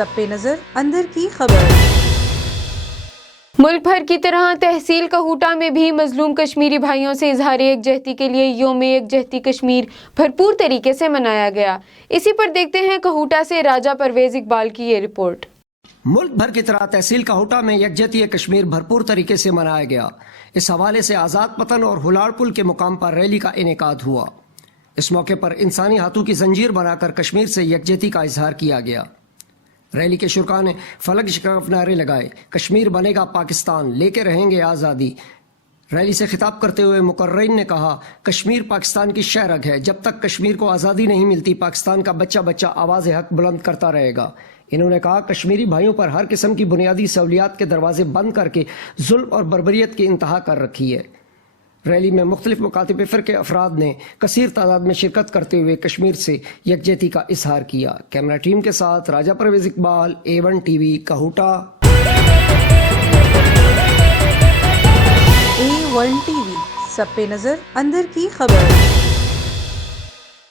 سب پہ نظر اندر کی خبر۔ ملک بھر کی طرح تحصیل کہوٹہ میں بھی مظلوم کشمیری بھائیوں سے اظہار یکجہتی کے لیے یوم یکجہتی کشمیر بھرپور طریقے سے منایا گیا۔ اسی پر دیکھتے ہیں کہوٹہ سے راجہ پرویز اقبال کی یہ رپورٹ۔ ملک بھر کی طرح تحصیل کہوٹہ میں یکجہتی کشمیر بھرپور طریقے سے منایا گیا۔ اس حوالے سے آزاد پتن اور ہلاڑ پل کے مقام پر ریلی کا انعقاد ہوا۔ اس موقع پر انسانی ہاتھوں کی زنجیر بنا کر کشمیر سے یکجہتی کا اظہار کیا گیا۔ ریلی کے شرکاء نے فلک شکاف نعرے لگائے، کشمیر بنے گا پاکستان، لے کے رہیں گے آزادی۔ ریلی سے خطاب کرتے ہوئے مقررین نے کہا، کشمیر پاکستان کی شہ رگ ہے، جب تک کشمیر کو آزادی نہیں ملتی پاکستان کا بچہ بچہ آواز حق بلند کرتا رہے گا۔ انہوں نے کہا، کشمیری بھائیوں پر ہر قسم کی بنیادی سہولیات کے دروازے بند کر کے ظلم اور بربریت کی انتہا کر رکھی ہے۔ ریلی میں مختلف مکاتب فکر کے افراد نے کثیر تعداد میں شرکت کرتے ہوئے کشمیر سے یکجہتی کا اظہار کیا۔ کیمرہ ٹیم کے ساتھ راجہ Pervez Iqbal, A1 TV Kahuta. A1 TV سب پہ نظر اندر کی خبر۔